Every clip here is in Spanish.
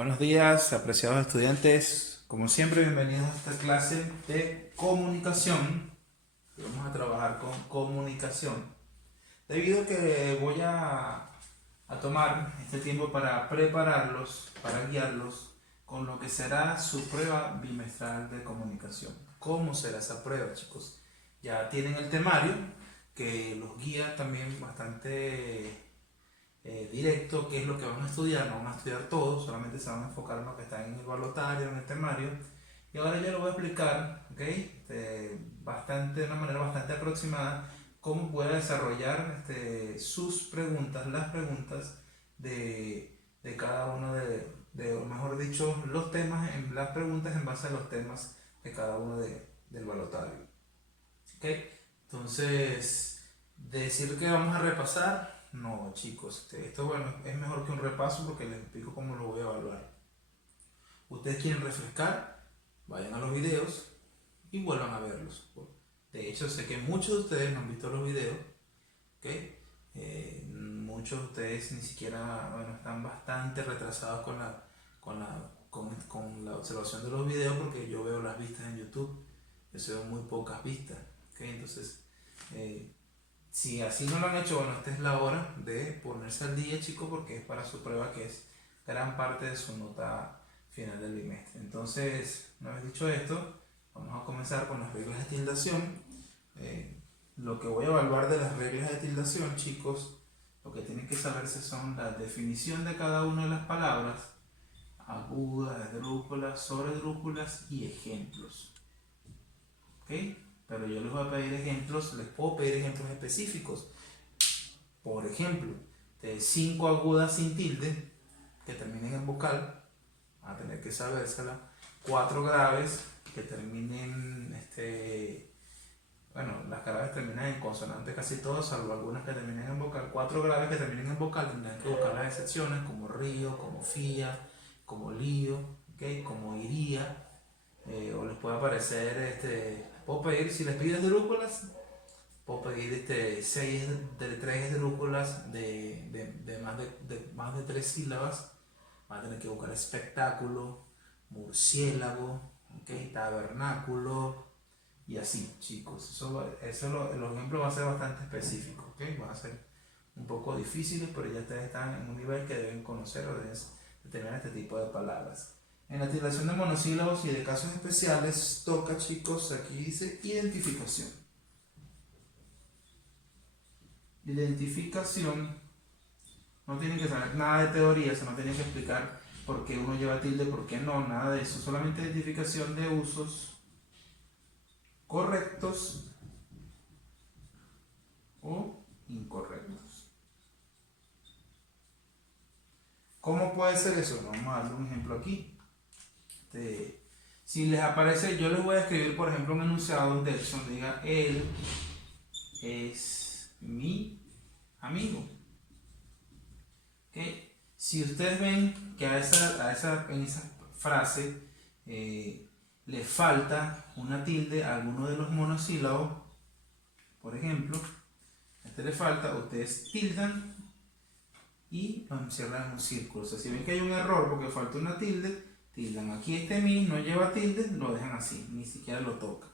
Buenos días, apreciados estudiantes. Como siempre, bienvenidos a esta clase de comunicación. Vamos a trabajar con comunicación. Debido a que voy a tomar este tiempo para prepararlos, para guiarlos con lo que será su prueba bimestral de comunicación. ¿Cómo será esa prueba, chicos? Ya tienen el temario que los guía también bastante directo, qué es lo que van a estudiar. No van a estudiar todo, solamente se van a enfocar en lo que está en el balotario, en el temario. Y ahora yo lo voy a explicar, ¿ok? De una manera bastante aproximada, cómo puede desarrollar sus preguntas, las preguntas de cada uno o mejor dicho, los temas, las preguntas en base a los temas de cada uno del balotario. ¿Ok? Entonces, decir que vamos a repasar, no, chicos, esto bueno, es mejor que un repaso porque les explico cómo lo voy a evaluar. Ustedes quieren refrescar, vayan a los videos y vuelvan a verlos. De hecho, sé que muchos de ustedes no han visto los videos, ¿ok? Muchos de ustedes ni siquiera, bueno, están bastante retrasados con la observación de los videos porque yo veo las vistas en YouTube, yo veo muy pocas vistas, ¿ok? Entonces, si así no lo han hecho, bueno, esta es la hora de ponerse al día, chicos, porque es para su prueba que es gran parte de su nota final del bimestre. Entonces, una vez dicho esto, vamos a comenzar con las reglas de tildación. Lo que voy a evaluar de las reglas de tildación, chicos, lo que tienen que saberse son la definición de cada una de las palabras, agudas, esdrújulas, sobredrújulas y ejemplos. ¿Ok? Pero yo les voy a pedir ejemplos, les puedo pedir ejemplos específicos. Por ejemplo, de 5 agudas sin tilde que terminen en vocal, van a tener que sabérsela. 4 graves que terminen, bueno, las graves terminan en consonante casi todas, salvo algunas que terminen en vocal. 4 graves que terminen en vocal, tendrán que buscar las excepciones como río, como fía, como lío, ¿okay? Como iría. O les puede aparecer, puedo pedir, si les pides drújulas, puedo pedir 6 de 3 esdrújulas de más de 3 sílabas. Van a tener que buscar espectáculo, murciélago, ¿okay? Tabernáculo y así, chicos. El ejemplo va a ser bastante específico, ¿okay? Va a ser un poco difíciles, pero ya ustedes están en un nivel que deben conocer o deben determinar este tipo de palabras. En la tildación de monosílabos y de casos especiales toca, chicos, aquí dice identificación. Identificación, no tienen que saber nada de teoría, no tienen que explicar por qué uno lleva tilde, por qué no, nada de eso. Solamente identificación de usos correctos o incorrectos. ¿Cómo puede ser eso? Vamos a darle un ejemplo aquí. Si les aparece, yo les voy a escribir, por ejemplo, un enunciado, un texto donde diga: él es mi amigo. ¿Okay? Si ustedes ven que en esa frase le falta una tilde a alguno de los monosílabos, por ejemplo, le falta, ustedes tildan y lo encierran en un círculo. O sea, si ven que hay un error porque falta una tilde, tildan. Aquí mi no lleva tilde, lo dejan así, ni siquiera lo toca.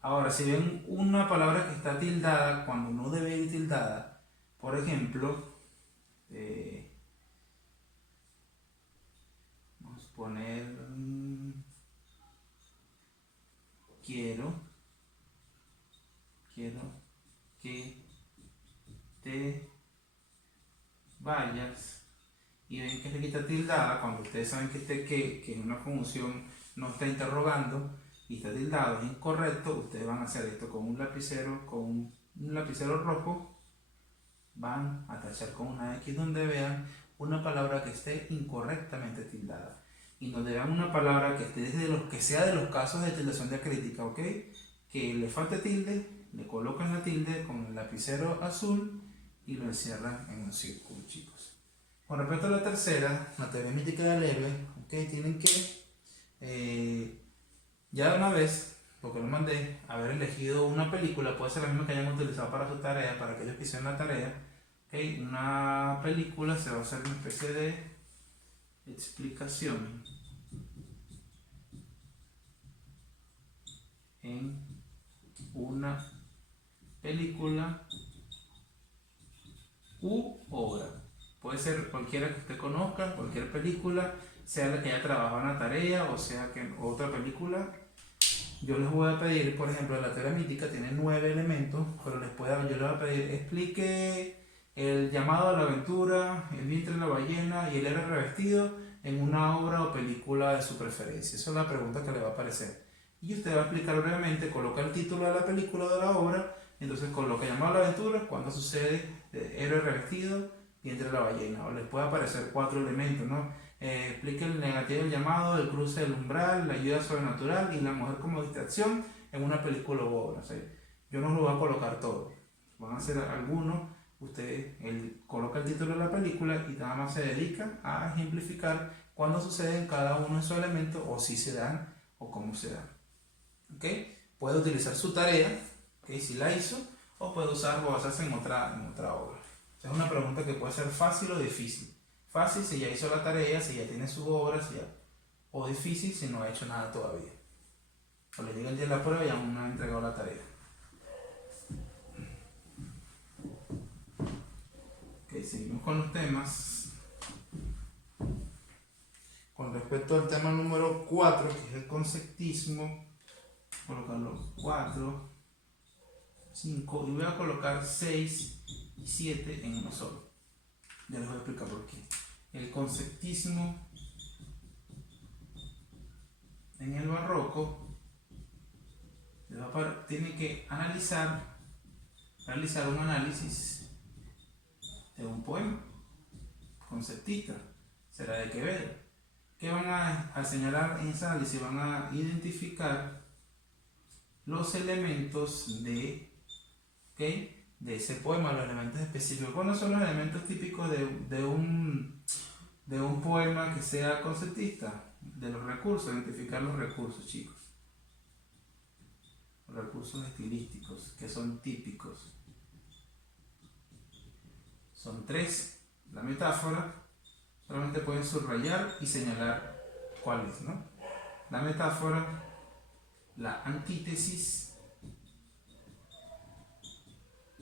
Ahora, si ven una palabra que está tildada cuando no debe ir tildada, por ejemplo, vamos a poner quiero que te vayas, y ven que aquí está tildada, cuando ustedes saben que en una función no está interrogando y está tildado, es incorrecto, ustedes van a hacer esto con un lapicero rojo, van a tachar con una X donde vean una palabra que esté incorrectamente tildada, y donde vean una palabra que esté que sea de los casos de tildación diacrítica, ¿ok? Que le falte tilde, le colocan la tilde con el lapicero azul y lo encierran en un círculo, chicos. Con respecto a la tercera, la teoría mítica del héroe, ¿okay? Tienen que, ya de una vez, porque lo mandé, haber elegido una película, puede ser la misma que hayan utilizado para su tarea, para aquellos que hicieron la tarea, ¿okay? Una película se va a hacer una especie explicación en una película u obra. Puede ser cualquiera que usted conozca, cualquier película, sea la que haya trabajado en la tarea o sea que en otra película. Yo les voy a pedir, por ejemplo, la teoría mítica tiene 9 elementos, pero yo les voy a pedir, explique el llamado a la aventura, el vientre de la ballena y el héroe revestido en una obra o película de su preferencia. Esa es la pregunta que le va a aparecer. Y usted va a explicar brevemente, coloca el título de la película o de la obra, entonces coloca llamado a la aventura, cuando sucede, héroe revestido, vientre de la ballena. O les puede aparecer 4 elementos, ¿no? Explique el negativo del llamado, el cruce del umbral, la ayuda sobrenatural y la mujer como distracción en una película o obra. O sea, yo no lo voy a colocar todo, van a ser algunos. Usted coloca el título de la película y nada más se dedica a ejemplificar cuándo suceden cada uno de esos elementos o si se dan o cómo se dan. ¿Okay? Puede utilizar su tarea, ¿okay? Si la hizo, o puede usar o basarse en otra obra. Es una pregunta que puede ser fácil o difícil. Fácil si ya hizo la tarea, si ya tiene su obra, o difícil si no ha hecho nada todavía. O le llega el día de la prueba y aún no ha entregado la tarea. Ok, seguimos con los temas. Con respecto al tema número 4, que es el conceptismo, colocarlo 4, 5, y voy a colocar 6 y 7 en uno solo. Ya les voy a explicar por qué. El conceptismo en el barroco tiene que realizar un análisis de un poema conceptista, será de Quevedo. ¿Qué van a señalar en ese análisis? Van a identificar los elementos de ese poema, los elementos específicos. ¿Cuáles son los elementos típicos de un poema que sea conceptista? De los recursos, identificar los recursos, chicos. Los recursos estilísticos que son típicos. Son 3. La metáfora, solamente pueden subrayar y señalar cuáles, ¿no? La metáfora, la antítesis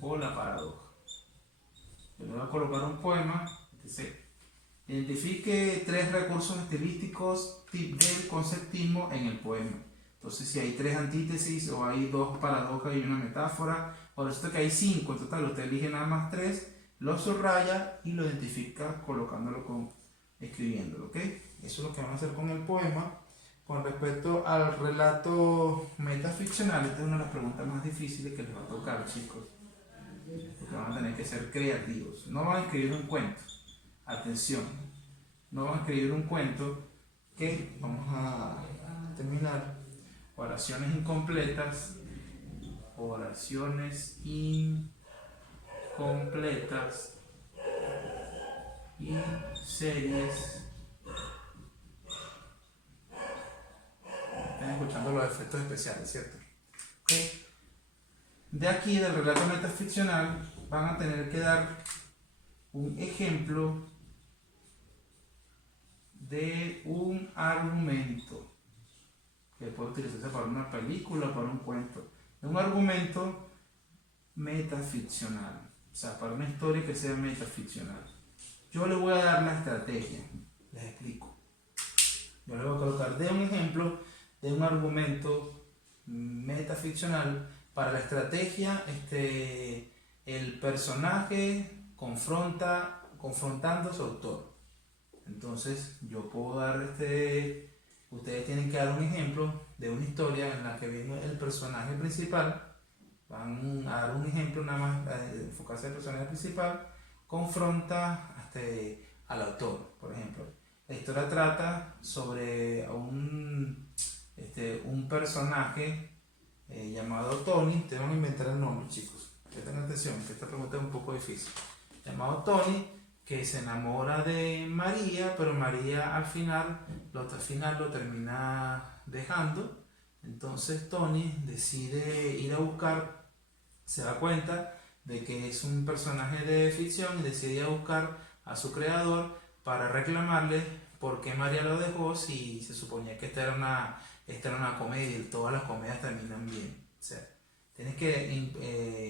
o la paradoja. Yo le voy a colocar un poema, identifique 3 recursos estilísticos del conceptismo en el poema. Entonces, si hay 3 antítesis o hay 2 paradojas y una metáfora, o resulta que hay 5 en total, usted elige nada más 3, lo subraya y lo identifica colocándolo escribiéndolo, ¿ok? Eso es lo que vamos a hacer con el poema. Con respecto al relato metaficcional, esta es una de las preguntas más difíciles que les va a tocar, chicos. Porque van a tener que ser creativos. No van a escribir un cuento. Atención. No van a escribir un cuento que vamos a terminar. Oraciones incompletas. Oraciones incompletas. Y series. Están escuchando los efectos especiales, ¿cierto? Okay. De aquí, del relato metaficcional, van a tener que dar un ejemplo de un argumento que puede utilizarse para una película, para un cuento. Un argumento metaficcional, o sea, para una historia que sea metaficcional. Yo le voy a dar la estrategia, les explico. Yo le voy a colocar de un ejemplo de un argumento metaficcional. Para la estrategia, el personaje confrontando a su autor. Entonces, yo puedo dar ustedes tienen que dar un ejemplo de una historia en la que viene el personaje principal. Van a dar un ejemplo nada más, enfocarse en el personaje principal, confronta al autor, por ejemplo. La historia trata sobre un personaje llamado Tony. Te van a inventar el nombre, chicos. Presten atención, que esta pregunta es un poco difícil. Llamado Tony, que se enamora de María, pero María al final lo termina dejando. Entonces Tony decide ir a buscar, se da cuenta de que es un personaje de ficción y decide ir a buscar a su creador para reclamarle por qué María lo dejó si se suponía que esta era una comedia y todas las comedias terminan bien. O sea, tienes que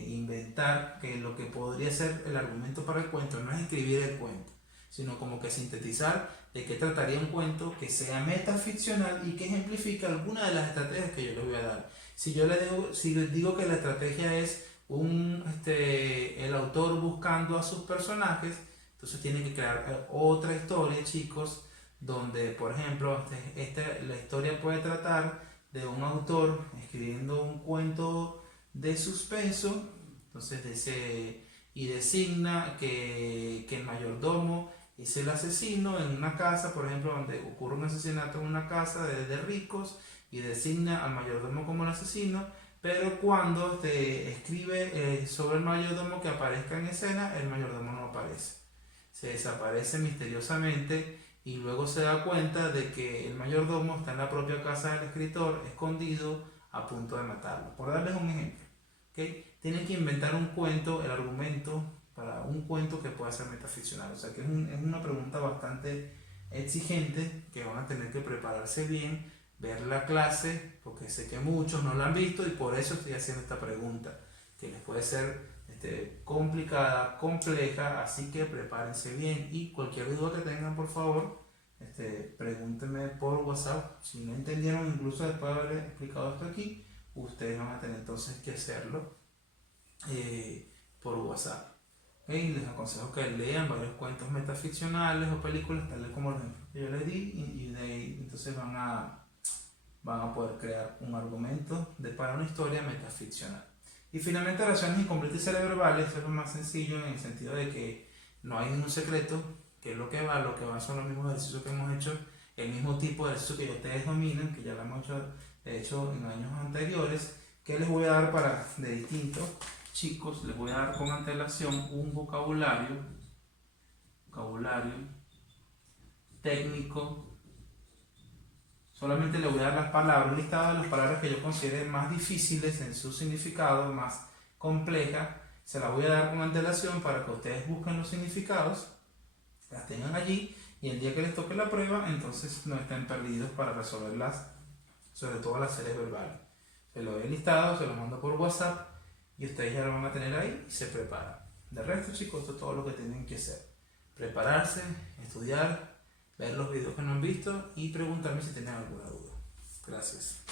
inventar que lo que podría ser el argumento para el cuento no es escribir el cuento, sino como que sintetizar de qué trataría un cuento que sea metaficcional y que ejemplifique alguna de las estrategias que yo les voy a dar. Si les digo que la estrategia es el autor buscando a sus personajes, entonces tienen que crear otra historia, chicos, donde, por ejemplo, la historia puede tratar de un autor escribiendo un cuento de suspenso, entonces y designa que el mayordomo es el asesino en una casa, por ejemplo, donde ocurre un asesinato en una casa de ricos, y designa al mayordomo como el asesino, pero cuando escribe sobre el mayordomo que aparezca en escena, el mayordomo no aparece. Se desaparece misteriosamente y luego se da cuenta de que el mayordomo está en la propia casa del escritor, escondido, a punto de matarlo. Por darles un ejemplo, ¿okay? Tienen que inventar un cuento, el argumento para un cuento que pueda ser metaficcional. O sea que es una pregunta bastante exigente, que van a tener que prepararse bien, ver la clase, porque sé que muchos no la han visto y por eso estoy haciendo esta pregunta, que les puede ser complicada, compleja, así que prepárense bien y cualquier duda que tengan, por favor, pregúntenme por WhatsApp. Si no entendieron, incluso después de haber explicado esto aquí, ustedes van a tener entonces que hacerlo por WhatsApp. ¿Okay? Les aconsejo que lean varios cuentos metaficcionales o películas, tal como los que yo les di, y de ahí entonces van a poder crear un argumento para una historia metaficcional. Y finalmente, oraciones incompletas y cerebrales, eso es lo más sencillo en el sentido de que no hay ningún secreto, que es lo que va son los mismos ejercicios que hemos hecho, el mismo tipo de ejercicio que ya ustedes dominan, que ya lo hemos hecho en años anteriores, que les voy a dar de distinto. Chicos, les voy a dar con antelación un vocabulario técnico. Solamente le voy a dar las palabras, un listado de las palabras que yo considere más difíciles en su significado, más complejas. Se las voy a dar con antelación para que ustedes busquen los significados, las tengan allí y el día que les toque la prueba, entonces no estén perdidos para resolverlas, sobre todo las series verbales. Se lo doy listado, se lo mando por WhatsApp y ustedes ya lo van a tener ahí y se preparan. De resto, chicos, esto es todo lo que tienen que hacer. Prepararse, estudiar, ver los videos que no han visto y preguntarme si tienen alguna duda. Gracias.